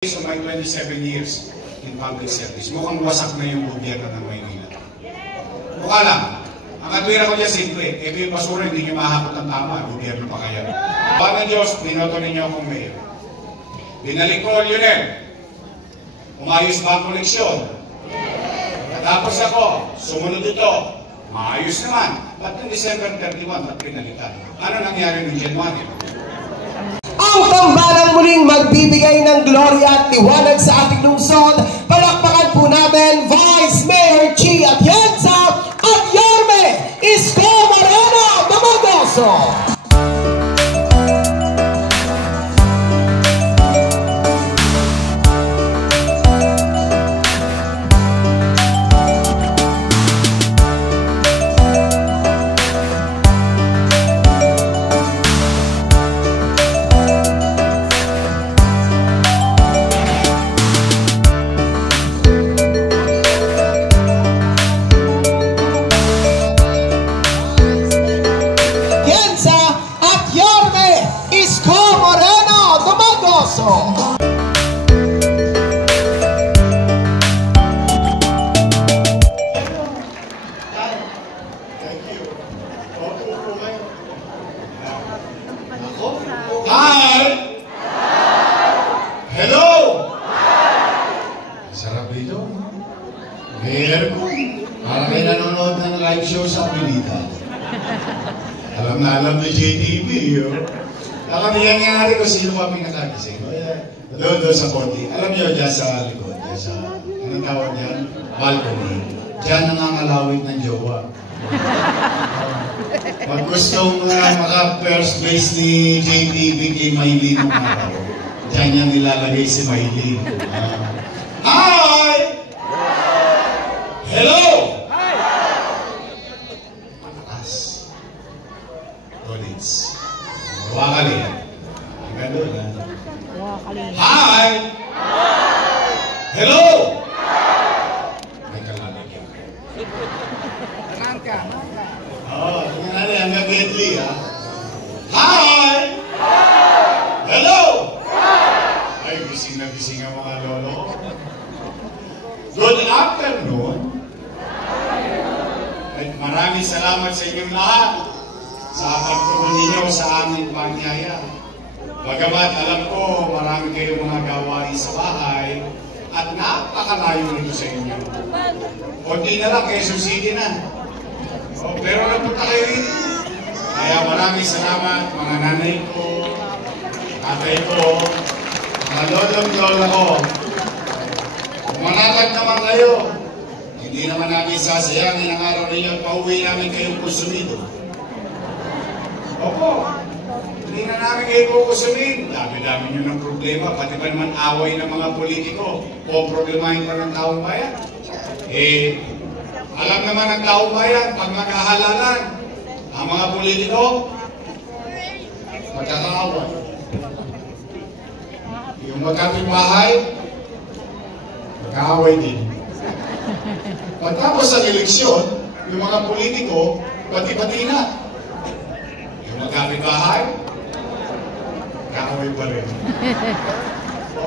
So my 27 years in public service, mukhang wasak na yung gobyerno ng Maynila. Mukha lang. Ang katwira ko dyan, simple. Ito yung basura, hindi nyo mahakot ng tama. Gobyerno pa kaya. Para ng Diyos, binoto ninyo akong mayor. Binalik ko Lionel. Umayos ba ang koleksyon? Tapos ako, sumunod ito. Maayos naman. Ba't noong December 31, ba't pinalitan? Ano nangyari noong January? Ang tambalang muling magbibigay ng gloria at liwanag sa ating lungsod. Palakpakan po namin Vice Mayor Chi Atienza at Yorme Isko Moreno Mamogoso. Hi! Hello! Sarap dito. May aircon. Parang may nanonood ng live show sa Pilita. Alam na alam ni JTV. Alam niya nangyari ko sino pa pinakagising. Doon sa konti. Alam niyo dyan sa likod. Dyan sa, anong tawag dyan? Balcony. Dyan nangangalawit ng jowa. Pag gustong maka-first base ni JTV kay Maylin ng araw, dyan niya nilalagay si Maylin. Hi! Hello! Hi! Mataas. Collins. Wakali. Ganun na. Hi! Hello! May kalamig yan. Mangka. Oh, tingnan natin, hanggang Bentley, ha? Hi! Hello! Ay, gising na gising ang mga lolo. Good afternoon. At maraming salamat sa inyong lahat sa pagtugon ninyo sa aming panyaya. Bagamat alam ko, marami kayong mga gawain sa bahay at napakalayo nito sa inyo. Kunti na lang, Quezon City na. Oh, pero nagpunta kayo rin. Kaya maraming salamat mga nanay ko, tatay ko, mga lolo-lola ko. Manatag naman kayo. Hindi naman namin sasayangin ang araw ninyo at pauwi namin kayong konsumido. Opo, hindi na namin kayo kukusumin. Dami-dami nyo ng problema, pati pa naman away ng mga politiko. O problemahin pa ng taong bayan. Alam naman ng taong bayan, pag magkahalalan, ang mga politiko, magkakaaway. Yung magkapitbahay, magkaaway din. Pagtapos ng eleksyon, yung mga politiko, pati-pati na. Yung magkapitbahay, magkaaway pa rin.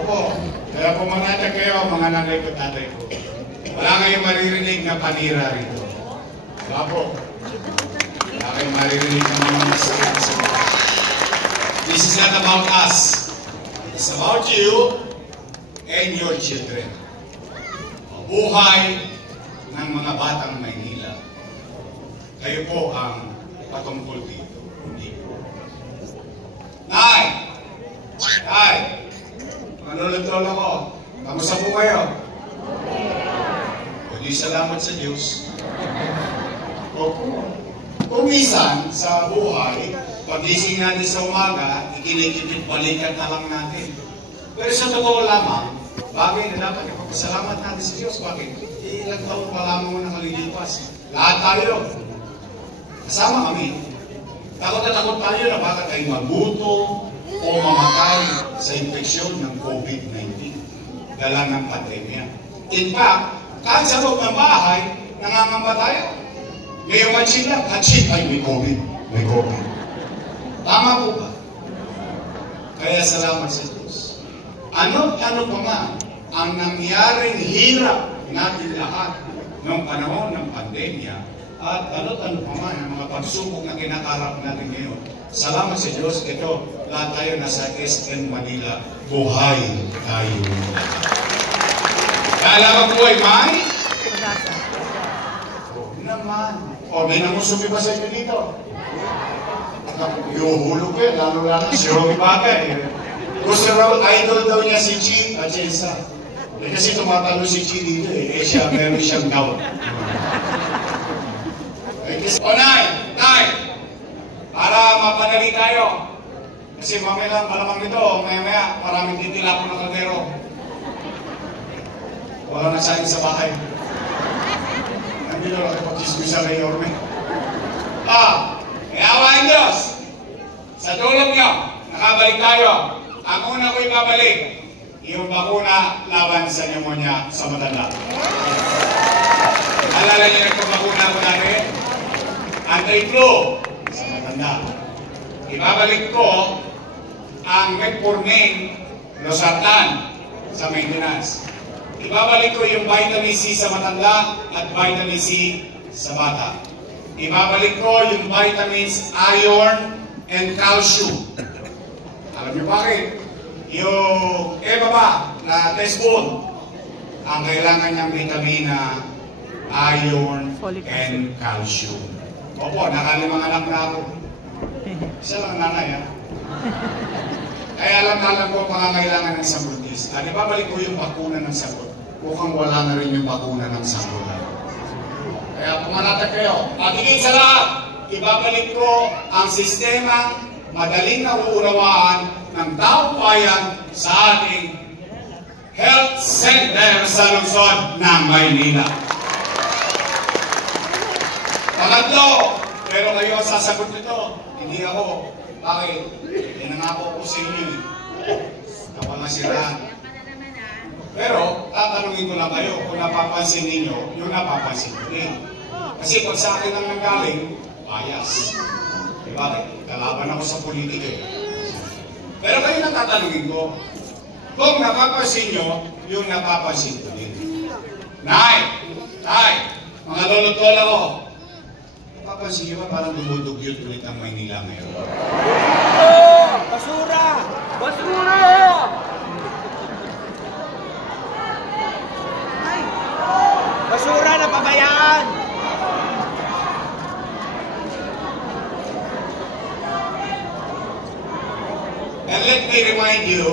Opo, kaya pumanatag kayo, mga nanay ko, tatay ko. Wala kayong maririnig na panira rito. Wala po. Wala kayong maririnig na mga masakit sa mga. This is not about us. It's about you and your children. Buhay ng mga batang Maynila. Kayo po ang patungkol dito. Hindi po. Nay! Nay! Manulog-tolo ko. Kamusta po kayo? Kundi salamat sa Diyos. Opo. Kung minsan, sa buhay, pagising natin sa umaga, ikinikipit-balikan na lang natin. Pero sa totoo lamang, bagay na dapat ipagpasalamat natin sa Diyos. Bakit? Ilang taon pa lamang na kalilipas. Lahat tayo. Kasama kami. Takot na takot tayo na baka tayo magutom o mamatay sa infeksyon ng COVID-19. Dala ng pandemya. In fact, kahit sa loob ng bahay, nangangamba tayo. Ngayon matching lang, hatching, ay may COVID. May COVID. Tama po ba? Kaya salamat sa Diyos. ano pa man ang nangyaring hirap natin lahat noong panahon ng pandemya at ano pa man ang mga pagsubok na kinakarap natin ngayon. Salamat sa Diyos, ito, lahat tayo nasa SM Manila, buhay tayo. Kailangan po ay may? Naman. O, di na mo sumiba sa inyo dito. Yuhulog yan, lalo-lalo si Romy Bagay. Gusto raw, idol daw niya si Chi Atienza. Kasi tumatalo si Chi dito eh. Siya, meron siyang doubt. O, Nay! Para mapadali tayo. Kasi mamaya malamang nito, maya-maya, maraming titila ko ng kaldero. Wala na sa sa bahay. Nandito lang kapag-chismisa kay Yorme. Iawain Diyos! Sa tulong niyo, nakabalik tayo. Ang una ko ibabalik, yung bakuna laban sa pneumonia sa matanda. Alala niyo itong bakuna ko natin? Anti-flu sa matanda. Ibabalik ko ang metformin, losartan sa maintenance. Ibabalik ko yung vitamin C sa matanda at vitamin C sa bata. Ibabalik ko yung vitamins, iron, and calcium. Alam niyo bakit? Yung baba na teaspoon, ang kailangan niyang vitamina, iron, and calcium. Opo, nakalimang anak na ako. Isa lang nanay, ha? Kaya alam ko pangangailangan ng isang buntis. At ibabalik ko yung bakuna ng sagot. Mukhang wala na rin yung bakuna ng sagot. Kaya pumanatag kayo. At higit sa lahat, ibabalik ko ang sistema madaling nauunawaan ng taong bayan sa ating health center sa lungsod ng Maynila. Pangatlo, pero kayo ang sasagot nito, hindi ako. Bakit? Inangako ko sa inyo. Napangasiraan. Pero, tatanungin ko lang kayo, kung napapansin ninyo, yung napapansin ko din. Kasi pag sa akin ang nanggaling, bias. Bakit? Kalaban ako sa politika. Pero kayo nang tatanungin ko, kung napapansin nyo, yung napapansin ko din. Nay! Mga lolo't-lola ko, napapansin nyo ba parang dumudugyot ulit ang Maynila ngayon? Basura! Basura! Basura na pabayaan! And let me remind you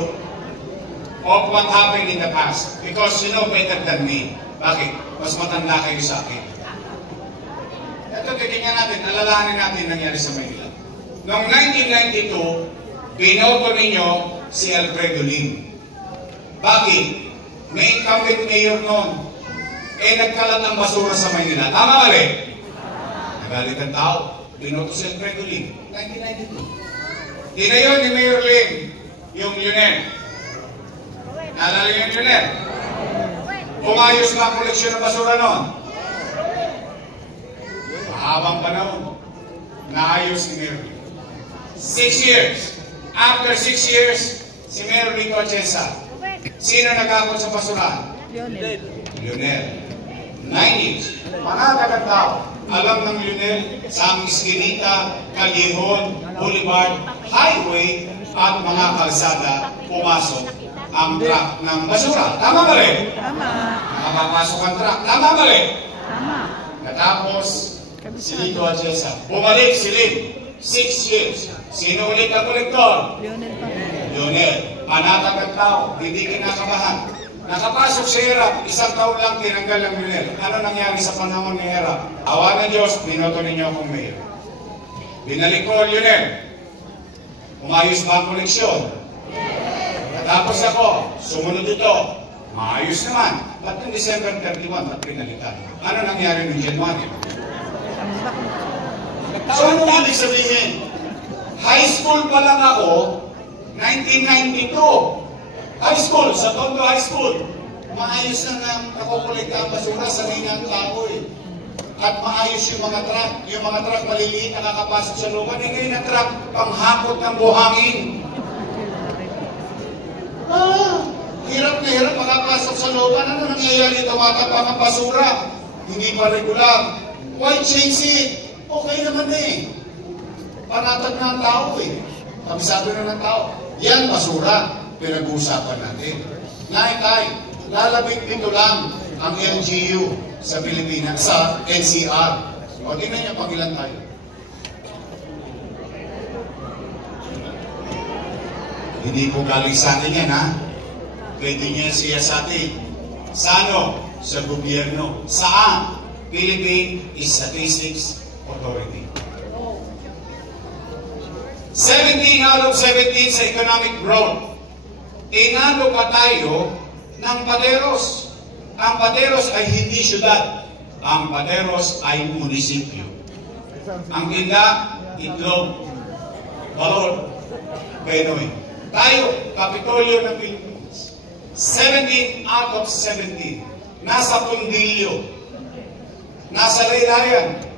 of what happened in the past. Because you know better than me. Bakit? Mas matanda kayo sa akin. Ito, titignan natin, alalahanin natin nangyari sa Manila. Noong 1992, binoto ninyo si Alfredo Lim. Bakit? May incumbent mayor noon. Nagkalat ng basura sa Manila. Tama ba rin? Nagalit ang tao. Binoto si Alfredo Lim. 1992. Tinayon ni Mayor Lim yung Lionel. Naalala yung Lionel? Umayos na ang koleksyon ng basura noon. Mahabang panahon. Naayos ni Mayor Lim. 6 years. After 6 years, si Mayor Rico Atienza. Sino nagkakot sa basura? Lionel. 9 years. Panatag ang tao. Alam ng Lionel sa Iskinita, Callejon, Boulevard, Highway at mga kalsada pumasok ang truck ng basura. Tama ba rin? Tama. Nakapapasok ang truck. Tama ba rin? Tama. Natapos si Rico Atienza. Bumalik si Lim. 6 years. Sino ulit ang kolektor? Lionel pa rin. Lionel. Panatag ang tao. Hindi kinakabahan. Nakapasok si Herap, 1 taon lang tinanggal ang Lionel. Ano nangyari sa panahon ni Herap? Awa ng Diyos, binoto ninyo akong mayor. Binalik ko Lionel. Umayos ba ang koleksyon? Natapos ako, sumunod ito. Maayos naman. Ba't yung December 31 at pinalitan? Ano nangyari noong January? So ano ibig sabihin? High school pa lang ako, 1992. High school, sa Tondo High School. Maayos na nang nakukolekta ang basura sa ng tao eh. At maayos yung mga truck. Yung mga truck maliliit nakakapasok sa lupa. Ngayon na truck, panghakot ng buhangin. Hirap na hirap makapasok sa looban. Ano nangyayari? Tumatapang ang basura. Hindi pa regular. Why change it? Okay naman eh. Panatag na ang tao eh. Kabisado na ng tao. Yan, basura. Pinag-uusapan natin. Tay, lalabing 7 lang ang LGU sa Pilipinas, sa NCR. O, tingnan niyo pang ilan tayo. Hindi po galing sa atin yan, ha? Pwede niya siya sa atin. Sa ano? Sa gobyerno. Saan? Philippine Statistics Authority. 17 out of 17 sa economic growth. Tinalo pa tayo ng Pateros. Ang Pateros ay hindi syudad. Ang Pateros ay munisipyo. Ang tinda, itlog, balon, Penoy. Tayo, Kapitolyo ng Pilipinas. 17 out of 17. Nasa Pundilyo. Nasa Laylayan.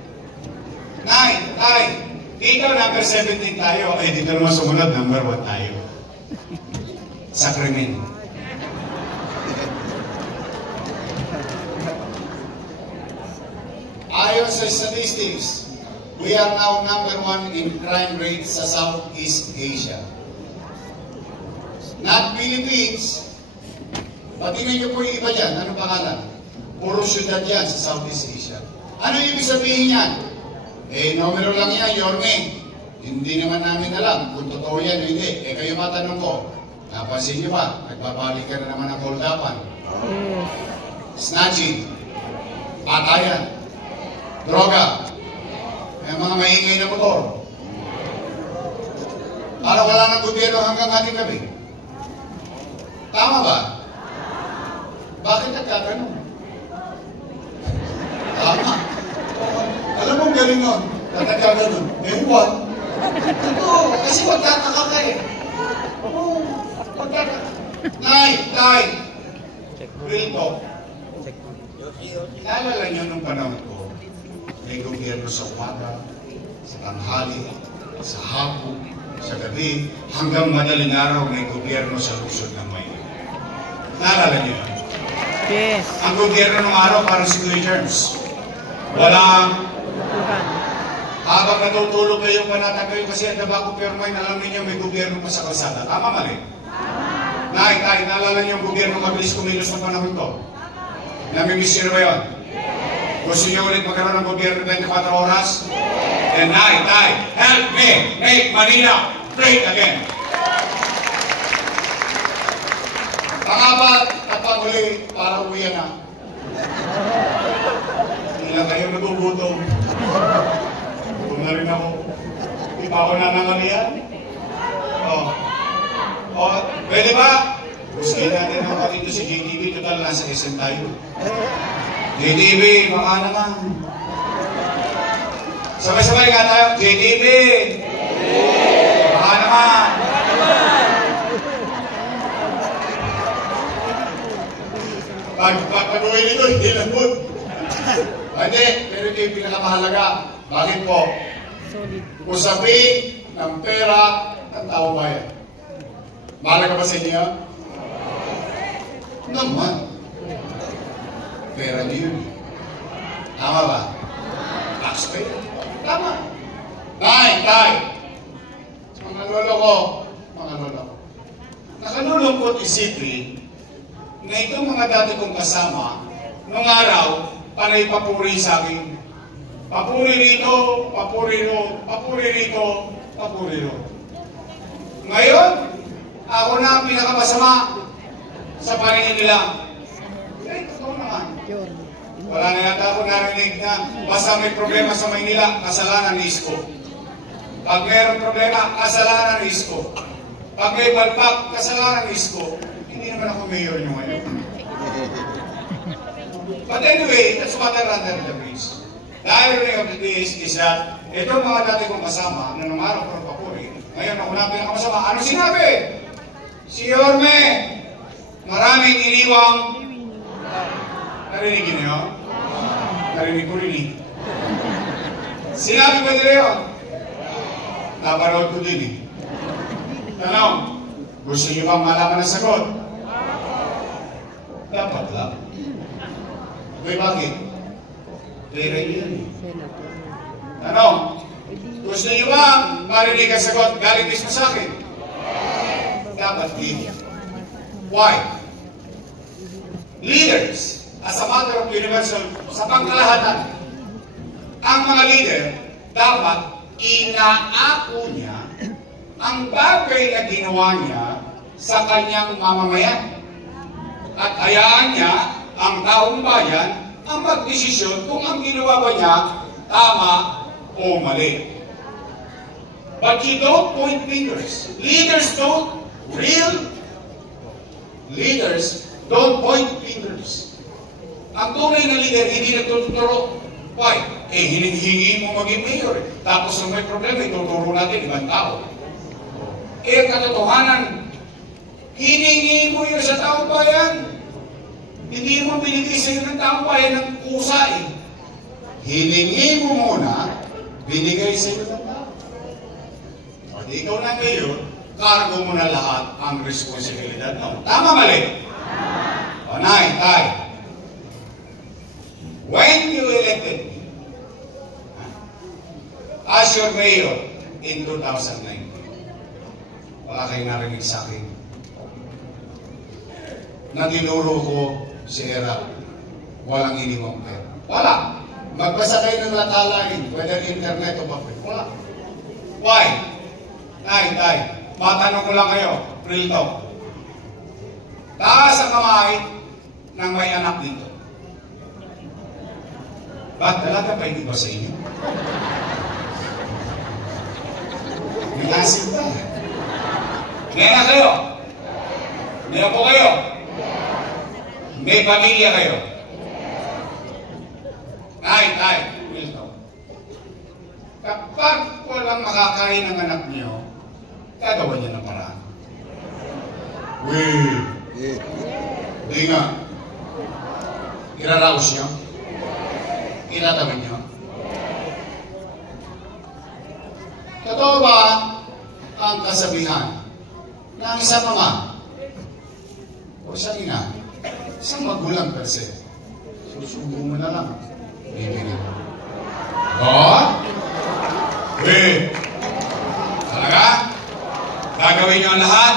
Tay, dito number 17 tayo. Eh, dito naman sumunod, number 1 tayo. Sa krimen. Ayon sa statistics, we are now number 1 in crime rate sa Southeast Asia. Not Philippines. Patingnan niyo po yung iba dyan. Anong pangalan? Puro syudad yan sa Southeast Asia. Ano ibig sabihin yan? Eh, numero lang yan, Yorme. Hindi naman namin alam kung totoo yan o hindi. Eh, kayo matanong ko, napansin niyo ba? Nagbabalik ka na naman ng holdapan. Snatching. Patayan. Droga. May mga maingay na motor. Para wala ng gobyerno hanggang ating gabi. Tama ba? Bakit nagtatanong? Tama. Alam mo, galing nun. Nagkaganon. Ewan. Ito, kasi magtataka ka eh. Oo, magtataka. Nay, real talk. Naalala niyo nung panahon ko, may gobyerno sa umaga, sa tanghali, sa hapon, sa gabi, hanggang madaling araw may gobyerno sa lungsod ng Maynila. Naalala niyo yun? Yes. Ang gobyerno ng araw parang si Kuya Germs. Walang habang natutulog kayo, panatag kayo kasi ang Dabaco Fairmine, alam niyo may gobyerno pa sa kalsada. Tama mali? Tay, naalala niyo yung gobyerno mabilis kumilos ng panahon to? Namimiss niyo ba yun? Gusto niyo ulit magkaroon ng gobyerno 24 oras? And Tay, help me make Manila great again. Pangapat at panghuli, para uwian na. Hindi lang kayo nagugutom. Gutom na rin ako. Hindi pa ako nanangalian. Pwede ba? Gusto natin ako dito si JTV. Total nasa SM tayo. JTV, baka naman. Sabay-sabay ka tayo. JTV! Baka naman. Pag-uwi nito, hindi lambot. Hindi, pero ito yung pinakamahalaga. Bakit po? Usapin ng pera ng tao bayan. Mahalaga ba sa inyo? Naman. Pera niyo yun. Tama ba? Taxpayer. Tama. Tay! Mga lolo ko. Nakalulungkot isipin na itong mga dati kong kasama, nung araw, panay papuri sa akin. Papuri rito, papuri rito. Ngayon, ako na ang pinakamasama sa paningin nila. Eh, totoo naman. Wala na yata ako narinig na basta may problema sa Maynila, kasalanan ni Isko. Pag mayroong problema, kasalanan ni Isko. Pag may balpak, kasalanan ni Isko. Hindi naman ako mayor nyo ngayon. But anyway, that's what I rather than the breeze. The irony of this is that itong mga dati kong kasama na nung araw ko ng papuri, ngayon ako na pinakamasama. Ano sinabi? Si Yorme, maraming iniwang narinig niyo? Narinig ko rin eh. Sinabi ko nila yun. Napanood ko din eh. Tanong, gusto niyo bang malaman ang sagot? Dapat lang. Okay, bakit? Pera yun. Ano? Gusto niyo ba marinig ang sagot galing mismo sa akin? Dapat din. Why? Leaders, as a matter of universal, sa pangkalahatan, ang mga leader, dapat inaako niya ang bagay na ginawa niya sa kanyang mamamayan. At hayaan niya ang taong bayan ang magdesisyon kung ang ginawa ba niya tama o mali. But you don't point fingers. Leaders don't point fingers. Ang tunay na leader, hindi nagtuturo. Why? Hiningi mo maging mayor. Tapos kung may problema, ituturo natin ibang tao. Ang katotohanan, hiningi mo yun sa taong bayan. Hindi mo binigay sa iyo ng taong bayan ng kusa eh. Hiningi mo muna, binigay sa iyo ng tao. At ikaw na ngayon, cargo mo na lahat ang responsibilidad mo. Tama mali? O tay. When you elected me as your mayor in 2009, wala kayong narinig sa akin na tinuro ko si Era walang iniwang pera. Wala. Magbasa kayo ng latalain, whether internet o papel. Wala. Why? Tay, matanong ko lang kayo, real talk. Taas ang kamay ng may anak dito. Ba't talaga pa hindi ba sa inyo? Nilasip ka. May anak kayo? May apo kayo? May pamilya kayo? Tay, real talk. Kapag walang makakain ng anak niyo, gagawa niya ng paraan. Hindi nga. Iraraos niyo? Itatawin niyo? Totoo ba ang kasabihan na ang isang ama o isang ina, isang magulang per se, susubo mo na lang, bibigyan. Talaga? Gagawin niyo ang lahat?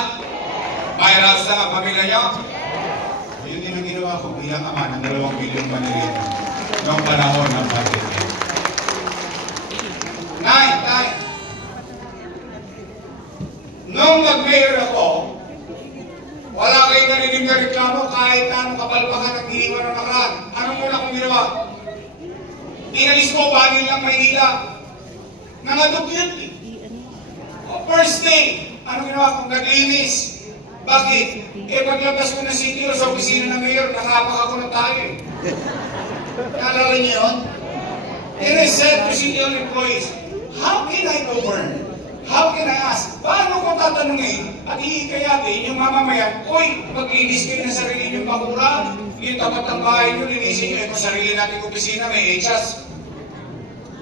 Mahiraos lang ang pamilya niyo? Yun din ang ginawa ko bilang ama ng 2 bilyong Manilita noong panahon ng pandemya. Tay, nung nag-mayor ako, wala kayong narinig na reklamo kahit na anong kapalpakan ng iniwan ng nakaraan. Anong muna kong ginawa? Inalis ko bagay lang Maynila. Nangadugyot eh. First day, anong ginawa kong naglinis? Bakit? Paglabas ko ng city o sa opisina ng mayor, nakapak ako ng tayo eh. Naalala niyo yun? And I said to city hall employees, how can I govern? How can I ask? Paano ko tatanungin at iikayatin yung mamamayan, uy, maglinis kayo ng sarili niyong bakura, yung tapat ng bahay niyo, linisin niyo, kung sarili natin opisina, may HS.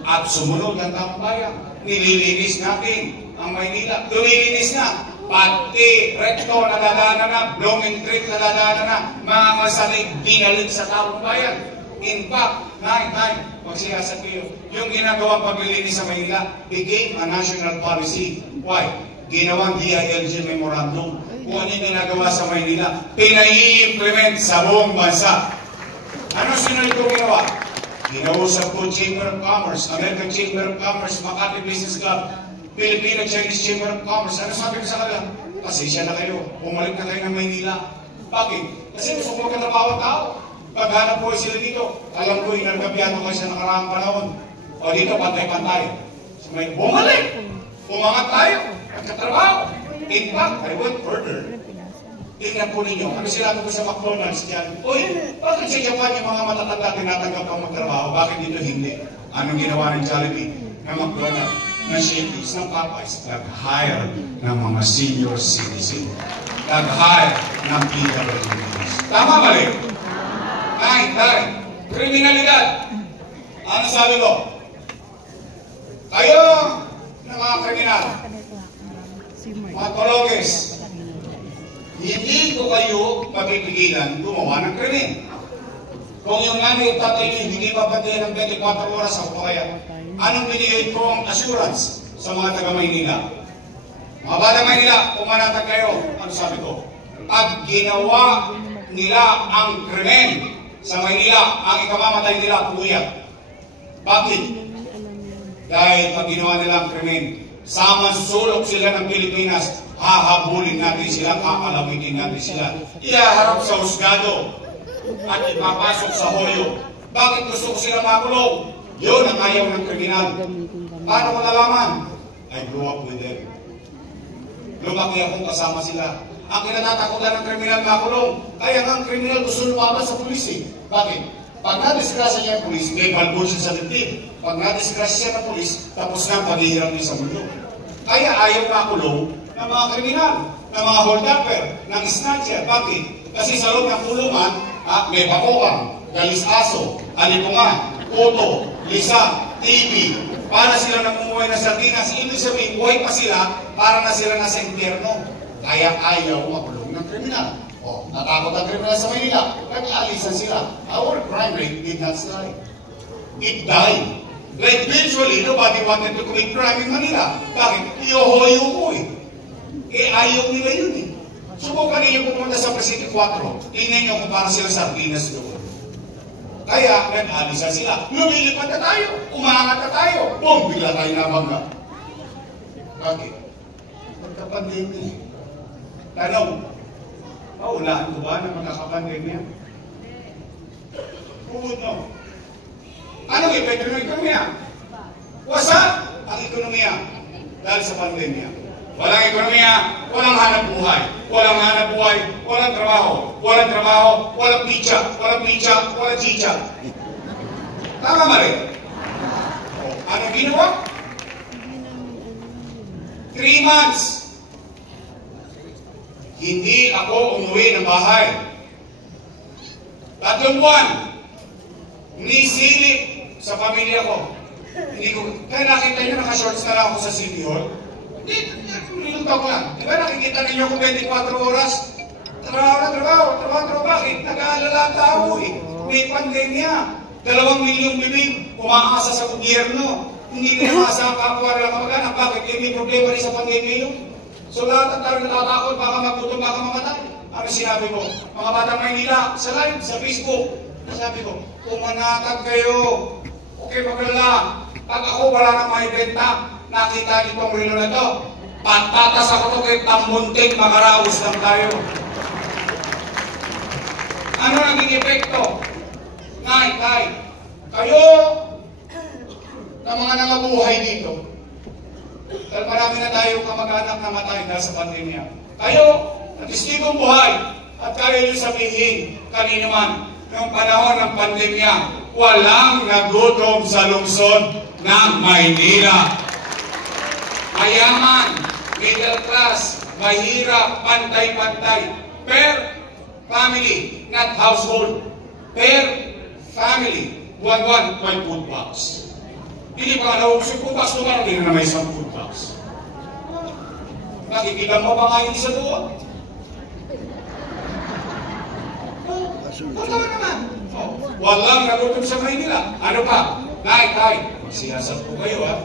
At sumunod ang tamang bayan. Nililinis natin ang Maynila. Lumilinis na. Pati Recto nadadaanan na, Blooming Creek nadadaanan na, mga kasalig binalik sa taong bayan. In fact, magsiyasat kayo, yung ginagawang paglilinis sa Maynila became a national policy. Why? Ginawang DILG memorandum. Kung ano yung ginagawa sa Maynila, pinai-implement sa buong bansa. Ano sinunod ko ginawa? Ginausap ko Chamber of Commerce, American Chamber of Commerce, Makati Business Club, Filipino-Chinese Chamber of Commerce. Ano sabi ko sa kanila? Pasensya na kayo, bumalik na kayo ng Maynila. Bakit? Kasi gusto ko magkatrabaho tao. Paghanap po sila dito, alam ko, inargabyado kayo sa nakaraang panahon. O dito, pantay-pantay. So, may bumalik. Umangat tayo. Nagkatrabaho. In fact, I went further. Tingnan po ninyo. Ano sinabi ko sa McDonald's dyan? Uy, bakit sa Japan yung mga matatanda tinatanggap ang magtrabaho? Bakit dito hindi? Anong ginawa ng Jollibee, ng McDonald's, ng Shakey's, ng Popeyes? Nag-hire ng mga senior citizen. Nag-hire ng PWDs. Tama ba rin? Tay, kriminalidad. Ano sabi ko? Kayo na mga kriminal, mga kologis, hindi ko kayo papipigilan gumawa ng krimen. Kung yung nanay at tatay niyo hindi papantayan ng 24 oras, ako kaya, anong binigay ko ang assurance sa mga taga-Maynila? Mga bata Maynila, pumanatag kayo. Ano sabi ko? Pag ginawa nila ang krimen sa Maynila, ang ikamamatay nila, puyat. Bakit? Dahil pag ginawa nila ang krimen, samansulok sila ng Pilipinas, hahabulin natin sila, kakalawitin natin sila. Iyaharap sa husgado at ipapasok sa hoyo. Bakit gusto ko sila makulong? Yun ang ayaw ng kriminal. Paano ko nalaman? I grew up with them. Lumaki akong kasama sila. Ang kinatatakutan ng kriminal makulong, kaya nga ang kriminal gusto lumabas sa pulis eh. Bakit? Pag nadisgrasya niya ang pulis, may balbon siya sa dibdib. Pag nadisgrasya siya ng pulis, tapos na ang paghihirap niya sa mundo. Kaya ayaw makulong ng mga kriminal, ng mga hold-upper, ng snatcher. Bakit? Kasi sa loob ng kulungan, may bakuang, galis-aso, alipungan, puto, lisa, TV, para sila namumuhay na sardinas. Ibig sabihin, buhay pa sila, para na sila nasa impyerno. Kaya ayaw makulong ng kriminal. O, natakot ang kriminal sa Manila, nag-aalisan sila. Our crime rate did not slide. It died. Like eventually, nobody wanted to commit crime in Manila. Bakit? Iyohoyo ko eh. Ayaw nila yun eh. Subukan ninyo pumunta sa Presidente 4. Tingnan nyo kung parang sila sardinas doon. Kaya, nag-alisa sila. Lumilipad na tayo. Umangat na tayo. Boom! Bigla tayo nabangga. Bakit? Pagka-pandemya. Tanong, maulaan ko ba na magkakapandemya? Pugod mo. Anong epekto ng ekonomiya? Wasak ang ekonomiya dahil sa pandemya. Walang ekonomiya, walang hanap buhay. Walang hanap buhay, walang trabaho. Walang trabaho, walang pizza. Walang pizza, walang chicha. Tama ba rin? Anong ginawa? 3 months. Hindi ako umuwi ng bahay. 3 buwan. Nisilip sa pamilya ko. Hindi ko, kaya nakita nyo, naka-shorts na lang ako sa City Hall. Hindi, nilunta ko lang. Diba nakikita ninyo ko 24 oras? Trabaho. Bakit? Nag-aalala ang tao eh. May pandemya. 2 milyong bibig, umaasa sa gobyerno. Hindi pinamasa ang kapwa nila kamag-anak. Bakit? May problema rin sa pandemya yun. So lahat ang tayo natatakot, baka magutom, baka mamatay. Ano sinabi ko? Mga Batang Maynila, sa live, sa Facebook. Sabi ko, pumanatag kayo. Okay, maglala. Pag ako wala nang maibenta, nakita nitong rilo na to, patatas ako to kay Tambunting, makaraos lang tayo. Ano naging epekto? Nay, kayo na mga nangabuhay dito, dahil marami na tayo kamag-anak na matay dahil sa pandemya. Kayo, natistigong buhay, at kaya nyo sabihin kanino man, noong panahon ng pandemya, walang nagutom sa lungsod ng Maynila. Mayaman, middle class, mahirap, pantay-pantay. Per family, not household. Per family, buwan-buwan, may food box. Hindi pa naubos yung food box, dumarating na may isang food box. Nakikita mo ba nga yung isa doon? Totoo naman. Walang nagutom sa Maynila. Ano pa? Tay, siyasat po kayo ha.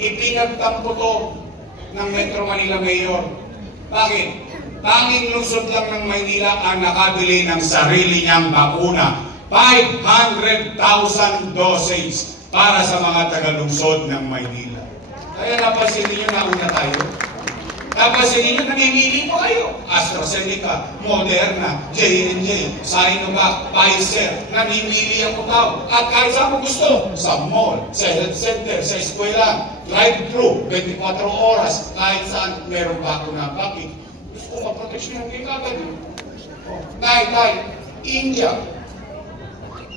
Ipinagtampo to ng Metro Manila Mayor. Bakit? Tanging lungsod lang ng Maynila ang nakabili ng sarili niyang bakuna. 500,000 doses para sa mga taga-lungsod ng Maynila. Kaya napansin niyo na una tayo. Napansin niyo, namimili po kayo. AstraZeneca, Moderna, J&J, Sinovac, Pfizer, namimili ang tao. At kahit saan mo gusto, sa mall, sa health center, sa eskwela, drive-thru, 24 oras, kahit saan meron bakuna. Bakit? Gusto ko maproteksyon ng kagad. Tay, India.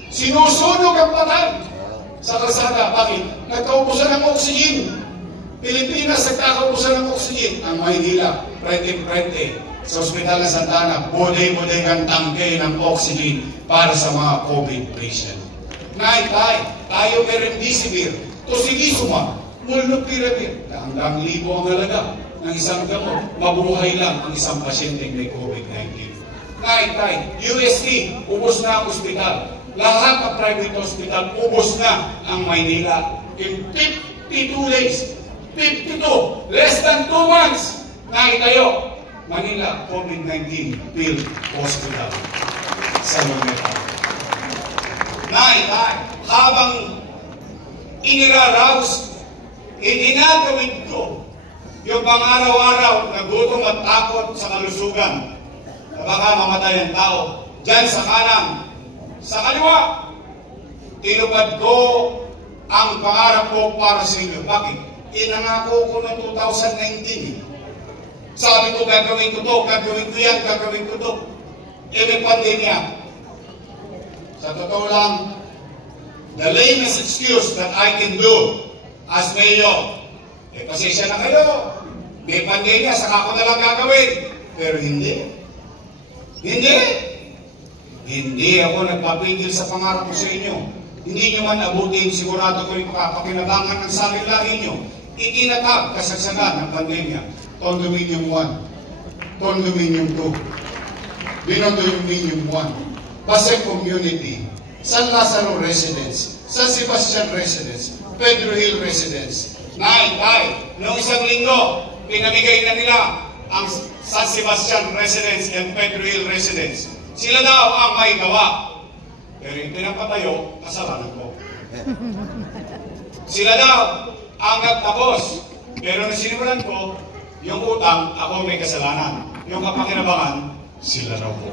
Sinusunog ang patay sa kalsada. Bakit? Nagkaubusan ng oxygen. Pilipinas nagkakaubusan ng oxygen. Ang Maynila, prente-prente. Sa Ospital ng Santa Ana, bodeng-bodeng ang tangke ng oxygen para sa mga COVID patient. Tayo may remdesivir. Tocilizumab, molnupiravir. Hanggang libo ang halaga. ng isang gamot, mabuhay lang ang isang pasyente may COVID-19. Tay, UST, ubos na ang ospital. Lahat ng private hospital, ubos na ang Maynila. In 52 days, 52, less than 2 months, tayo, Manila COVID-19 field hospital sa Luneta. Tay, habang iniraraos, itinatawid ko yung pang-araw-araw na gutom at takot sa kalusugan na baka mamatay ang tao dyan sa kanan. Sa kaliwa, tinupad ko ang pangarap ko para sa inyo. Bakit? Inangako ko noong 2019. Sabi ko, gagawin ko to, gagawin ko yan, gagawin ko to. May pandemya. Sa totoo lang, the lamest excuse that I can do as mayor, pasensya na kayo. May pandemya, saka ko na lang gagawin. Pero hindi. Hindi ako nagpapigil sa pangarap ko sa inyo. Hindi nyo man abutin, sigurado ko rin kapakinabangan ng sarili nyo. Itinatag kasagsagan ng pandemya. Condominium 1, Condominium 2, Condominium 1, Pasay Community, San Lazaro Residence, San Sebastian Residence, Pedro Hill Residence. Noong isang linggo, pinamigay na nila ang San Sebastian Residence and Pedro Hill Residence. Sila daw ang may gawa. Pero yung pinapatayo, kasalanan ko. Sila daw ang nagtapos. Pero nung sinimulan ko, yung utang, ako may kasalanan. Yung kapakinabangan, sila raw ko.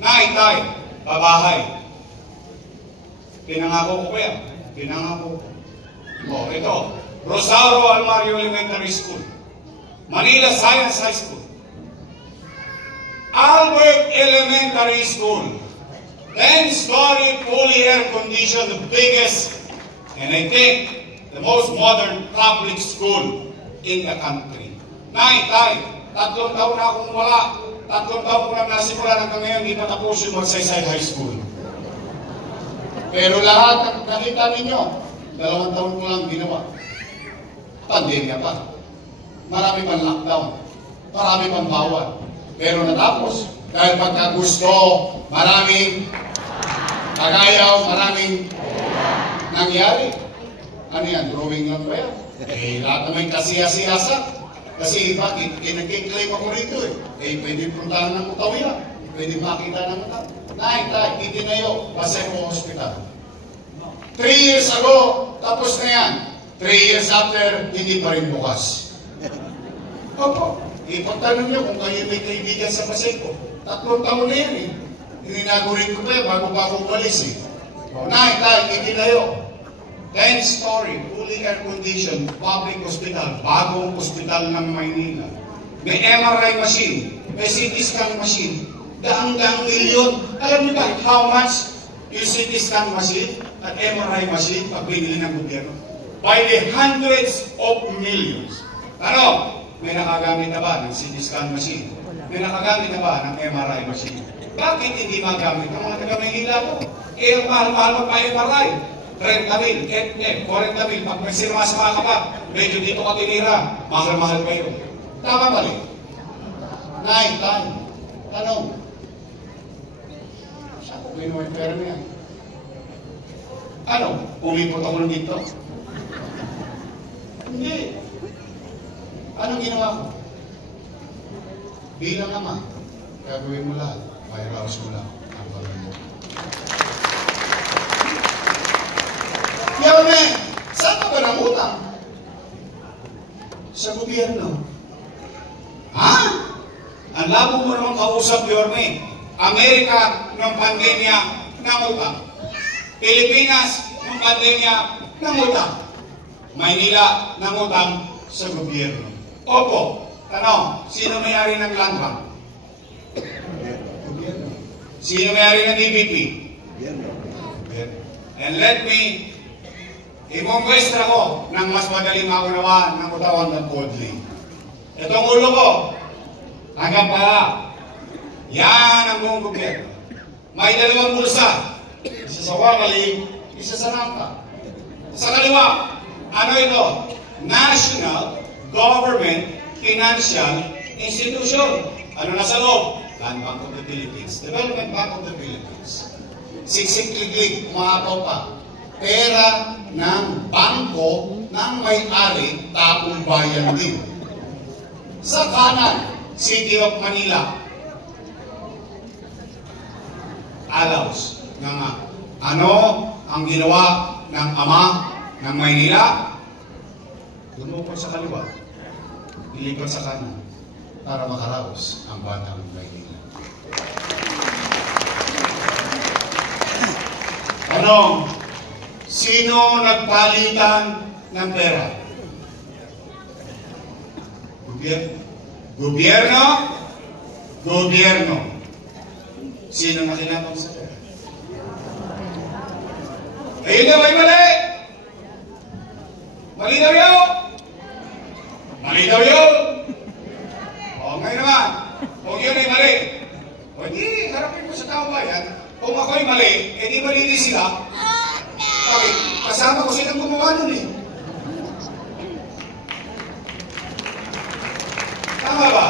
Tay, babahay. Pinangako ko yan. Pinangako ko. Ito. Rosario Almario Elementary School. Manila Science High School. Albert Elementary School. 10-story, fully air-conditioned, the biggest, and I think, the most modern public school in the country. Tay, 3 taon na akong wala. 3 taon ko lang nasimulan hanggang ngayon, hindi pa tapos yung Magsaysay High School. Pero lahat ng nakita ninyo, 2 taon ko lang ginawa. Pandemya pa. Marami pang lockdown. Marami pang bawal. Pero natapos. Dahil pagkagusto, maraming kagayaw, maraming nangyari. Ano yan? Drawing lang ba yan? Lahat naman kasiya-siyasa. Kasi bakit? Nagkiklaim ako rito pwede puntahan ng Mutaw yan. Pwede makita ng Mutaw. Tay, itinayo, Pasay Hospital. 3 years ago, tapos na yan. 3 years after, hindi pa rin bukas. Opo. Ipagtanong niyo kung kayo may kaibigan sa Paseco. 3 taon na yan Ininagurin ko pa bago pa ako umalis Tay, itinayo. 10-story, fully air-conditioned, public hospital, bagong hospital ng Maynila. May MRI machine, may CT scan machine, daang-daang milyon. Alam niyo ba how much yung CT scan machine at MRI machine pag binili ng gobyerno? By the hundreds of millions. May nakagamit na ba ng CT scan machine? May nakagamit na ba ng MRI machine? Bakit hindi magamit ng mga taga-Maynila to? Ang mahal-mahal magpa-MRI. 30,000, 40,000, pag may sinasama ka pa, medyo dito ka tinira, mahal-mahal kayo. Tama ba rin? Tanong. Saan ko kinuha yung pera niya? Umipot ako lang dito? Hindi. Anong ginawa ko? Bilang ama, gagawin mo lahat. Mayroon mo lang ang pagkakas. Yorme, saan ka ba nangutang? Sa gobyerno. Ang labo mo naman kausap, Yorme. Amerika ng pandemya, nangutang. Pilipinas ng pandemya, nangutang. Maynila, nangutang sa gobyerno. Opo, tanong, sino may-ari ng land bank? Gobyerno. Sino may-ari ng DBP? Gobyerno. And let me imumuestra ko ng mas madaling maunawaan ng utawan ng Podli. Itong ulo ko, hanggang pala, yan ang buong gobyerno. May 2 bulsa, isa sa wakali, isa sa nangka. Sa kaliwa, ano ito? National government financial institution. Ano na sa loob? Land Bank of the Philippines, Development Bank of the Philippines. Siksik-liglig, umaapaw pa. Pera ng bangko ng may-ari, taong bayan din. Sa kanan, City of Manila. Alaws nga nga. Ano ang ginawa ng ama ng Maynila? Lumupot sa kaliwa. Ilipat sa kanan para makaraos ang batang Maynila. Ano? Sino nagpalitan ng pera? Gobyerno? Gobyerno. Sino nakinabang sa pera? Ayun daw ay mali! Mali daw yun! Mali daw yun! O ngayon naman, kung yun ay mali, o di, harapin mo sa tao bayan, kung ako'y mali, eh di mali din sila. Bakit? Kasama ko silang gumawa nun eh. Tama ba?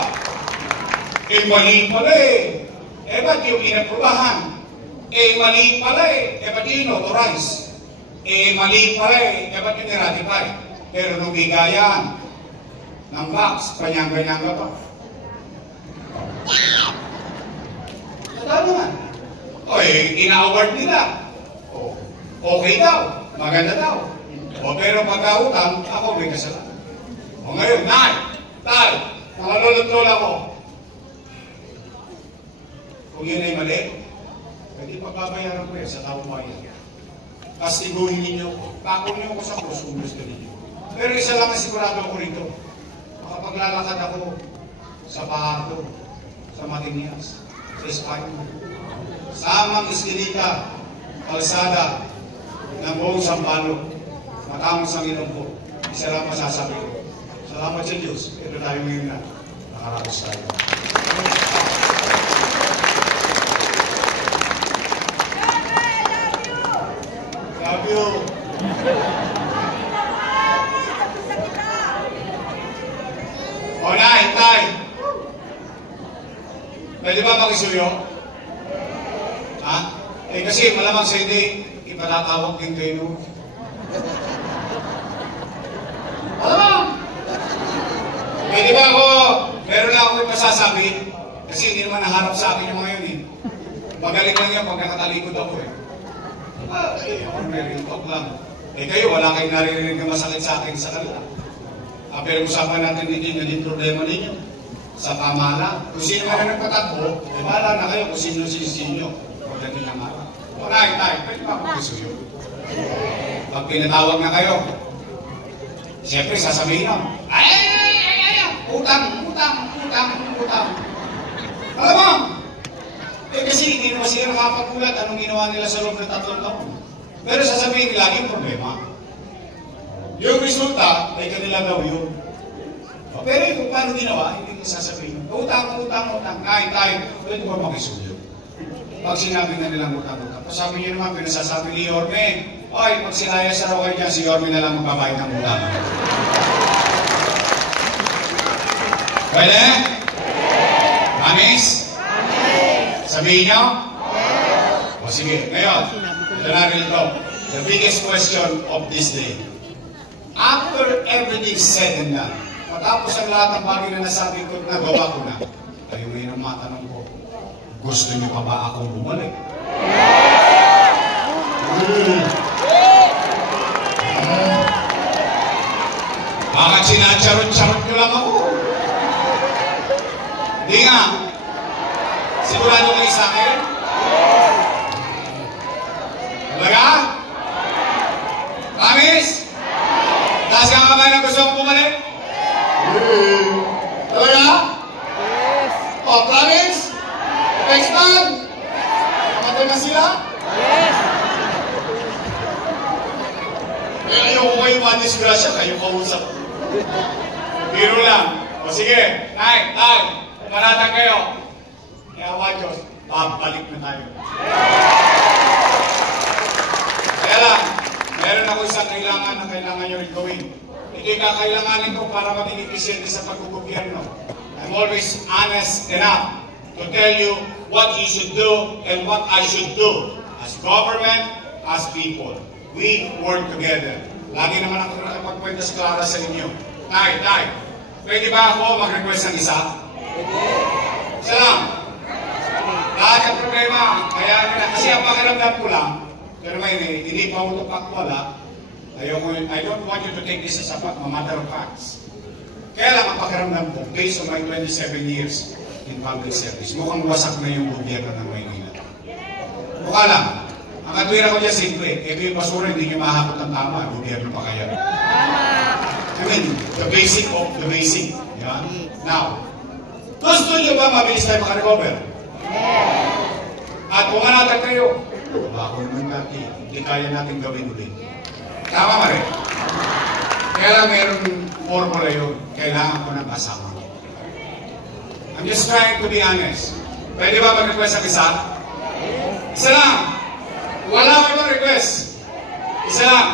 Eh mali pala eh. Eh ba't yung inaprubahan? Eh mali pala eh. Eh ba't yung inauthorize? Eh mali pala eh. Eh ba't yung niratify? Pero nung bigayan ng box, kanyang-kanyang pa. Totoo naman. O eh, ina-award nila. Okay daw, maganda daw. O pero pagkautang, ako may kasalanan. O ngayon, tay, mga lolo't lola ko. Kung yun ay mali, pwede pagbabayaran ko yan sa taong bayan. Kastiguhin ninyo, takon niyo ako sa krus kung gusto ninyo. Pero isa lang ang sigurado ko rito. Makapaglalakad ako sa Pahardo, sa Matinyas, sa Espanya, sa Amang Esquinita, Kalsada, ng buong Sampalo, matamos ang ilong ko. Isa lang masasabi ko. Salamat sa Diyos. Ito tayo ngayon na. Nakaraos tayo. Love you. O na, hintay. Pwede ba makisuyo? Ha? Eh kasi malamang sa hindi, ipatatawag din kayo. Alam! Pwede ba ako, meron lang ako masasabi, kasi hindi naman naharap sa akin yung mga yun eh. Magaling lang yan pag nakatalikod ako eh. Ako may talk lang. Eh kayo, wala kayong naririnig na masakit sa akin sa kanila. Pero usapan natin din yung problema ninyo. Sa pamala. Kung sino man na nagpatakbo, eh bahala na kayo kung sino-sino. Pagdating ng araw. Tayo, pwede ba ako kisuyo? Pag pinatawag na kayo, siyempre sasabihin nyo, ay, utang. Alam mo, eh kasi hindi naman sila nakapagkulat anong ginawa nila sa loob ng 3 taon. Pero sasabihin nila, yung problema, yung resulta, ay kanila daw yun. Pero kung paano ginawa, hindi ko sasabihin. Utang. Tayo, pwede ba makisuyo? Pag sinabi na nilang utang. Sabi niyo naman, pinasasabi ni Yorme, oy, pag sinayas na raw kayo dyan, si Yorme na lang magbabayad ng utang. Pwede? Amis? Sabihin niyo? O sige, ngayon, ito na rin ito. The biggest question of this day. After everything said and done, matapos ang lahat ng bagay na nasabi ko, nagawa ko na, kayo ngayon ang matanong ko, gusto niyo pa ba akong bumalik? Bakit sinacharot-charot nyo lang ako? Hindi nga. Sigurado kayo sa akin? Talaga? Promise? Taas ka kamay na gusto kong bumalik? Talaga? Oh, promise? Next time? Kamatay na sila? Eh, ayoko kayo madisgrasya, kayo kausap. Biro lang. O sige, tay, paratang kayo. Yawa Diyos, babalik na tayo. Kaya lang, meron ako isang kailangan na kailangan nyo rin gawin. Ito'y kakailanganin ko para maging efficient sa pagkugobyerno. I'm always honest enough to tell you what you should do and what I should do. As government, as people. We work together. Lagi naman ako nakapagkwenta sa Clara sa inyo. Tay, pwede ba ako mag-request ng isa? Isa lang. Lahat ang problema, kaya kasi ang pakiramdam ko lang, pero may hindi pa ako pakwala. I don't want you to take this as a matter of facts. Kaya lang ang pakiramdam ko, based on my 27 years in public service, mukhang wasak na yung gobyerno ng Maynila. Mukha lang. Ang katwira ko dyan, simple. Ito yung basura, hindi nyo mahakot ng tama. Gobyerno pa kaya. I mean, the basic of the basic. Yeah? Now, gusto nyo ba mabilis tayo makarecover? At kung manatag kayo, bako naman natin, hindi kaya natin gawin ulit. Tama rin. Kaya lang meron formula yun. Kailangan ko ng kasama. I'm just trying to be honest. Pwede ba mag-request ang isa? Isa lang. Wala ko ibang request. Isa lang.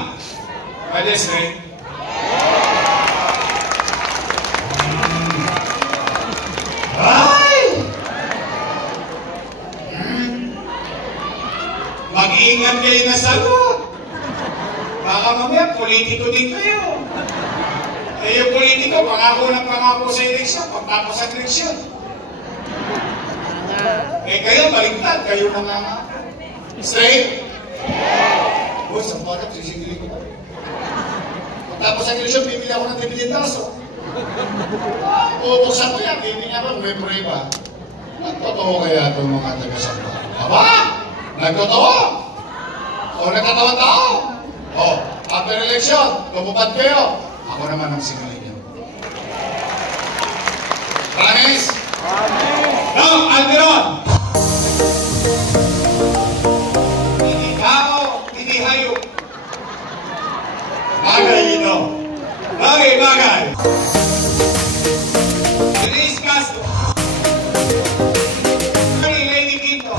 Pwede straight. Ay! Mag-iingat kayo na sagot. Baka mamaya, politiko din kayo. Eh, yung politiko, pangako ng pangako sa eleksyon, pagtapos sa eleksyon. Eh, kayo, baligtad. Kayo na nga. Straight? Oh, sa parang sisingili ko. Pagtapos sa eleksyon, bibili ako ng dibilindaso. Bubuksan ko yan, bibili ako, may prueba. Nagtotoo kaya itong mga taga-samba? Aba! Nagtotoo! O nagtatawa-tao? O, after election, tumupad kayo. Ako naman ang singalin niyo. Promise? No, Albiron! Hindi tao, hindi hayop. Bagay ito. Bagay. Luis Castro. Lady Quinto.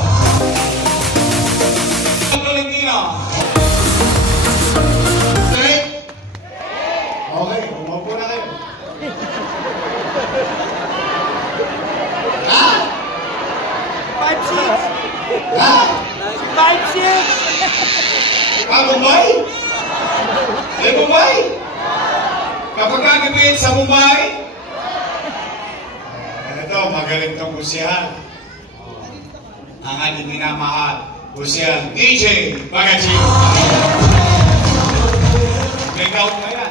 Tolentino. Okay, umupo na kayo. Ha? 5-6. Ha? 5-6. Mumbai? Mumbai? Kapag kagawin sa Mumbai? Ito, magaling tong busihan. Ang ating minamahal, busihan, DJ Bagachi. Break out mo yan.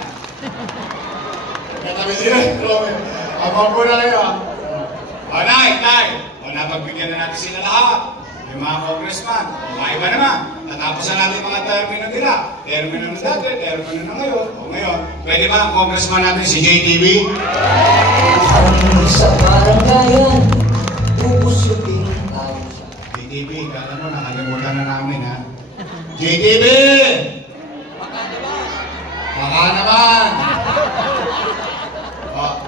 Katabi sila, Robin. Abang ko na kayo. Nay. Napagbigyan na natin sila lahat. Yung mga congressman, maiba naman. Natapos na natin mga termino nila. Termino na dati, termino na ngayon. O ngayon, pwede ba ang congressman natin si JTV? Sa barangayan, ubos yung pinitaw siya. JTV, kala mo, nakalimutan na namin, ha? JTV! Baka naman!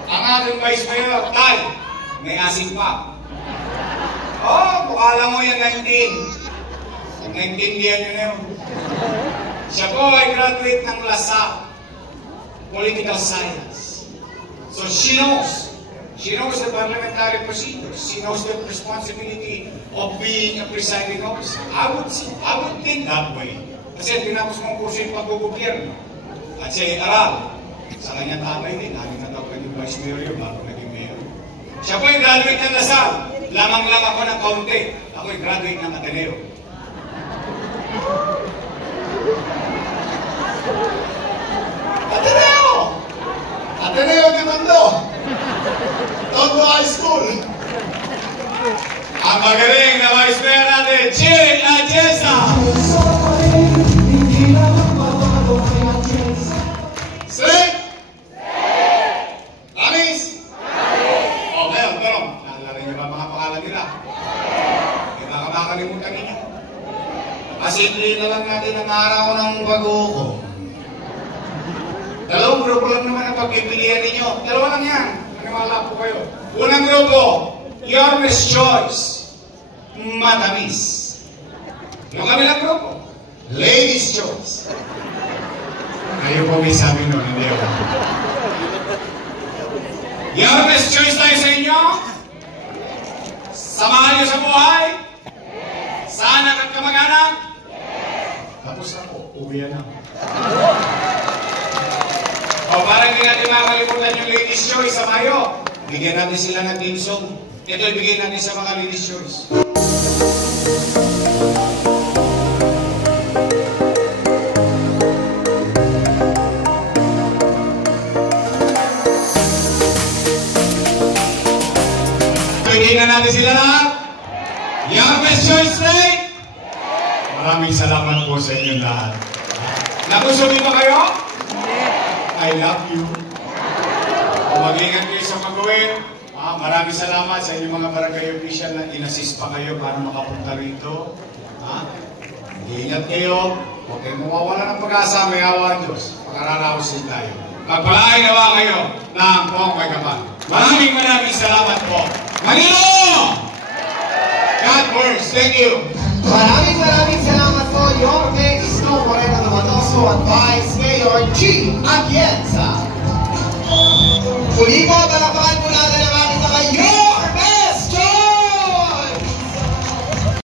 Ang ating Vice Mayor, Tay, may asing pa. Mukha lang mo yan, 19. Naintindihan nyo na yun. Siya po ay graduate ng LASAP, Political Science. So she knows the parliamentary procedures. She knows the responsibility of being a presiding officer. I would think that way. Kasi tinapos mong kurso yung pagbugobyerno. At siya aral. Sa kanyang tatay din, namin na daw yung Vice Mayor yun, bago naging Mayor. Siya po ay graduate ng LASAP. Lamang ako ng kaunti. Ako ay graduate ng Ateneo. Ateneo de Tondo! Tondo High School! Ang magaling na Vice Mayor natin, Chick Atienza! Straight! Promise? Okay, pero naalala niyo ba mga pangalan nila? Hindi baka makalimutan ninyo. Pasimple na lang natin ang araw ng pag-uko. Dalawang grupo lang naman ang pagpipilian ninyo. Dalawa lang yan. Maniwala po kayo. Unang grupo, Yorme's Choice. Matamis. Yung kabilang grupo, Lady's Choice. Kayo po may sabi nun, hindi ako. Your best choice tayo sa inyo? Samahan niyo sa buhay? Sa anak at kamag-anak? Tapos na po, uwi na. O, para hindi natin makakalimutan yung ladies' choice sa Mayo, bigyan natin sila ng team song. Ito ibigay natin sa mga ladies' choice. Pwede na natin sila lahat? Young best choice straight? Maraming salamat po sa inyo lahat. Nagustuhin ba kayo? I love you. Mag-ingat kayo sa mag-uwin. Maraming salamat sa inyong mga barangay official na inassist pa kayo para makapunta rito. Ingat kayo. Huwag kayong mawawala ng pag-asa. May awa ang Diyos. Pag-ararahusin tayo. Pagpalain nawa kayo ng buong kagapan. Maraming salamat po. Manilo! God bless. Thank you. Maraming salamat po, Yorme Isko Moreno Lumatoso at Vice Mayor G. Atienza. Muli po,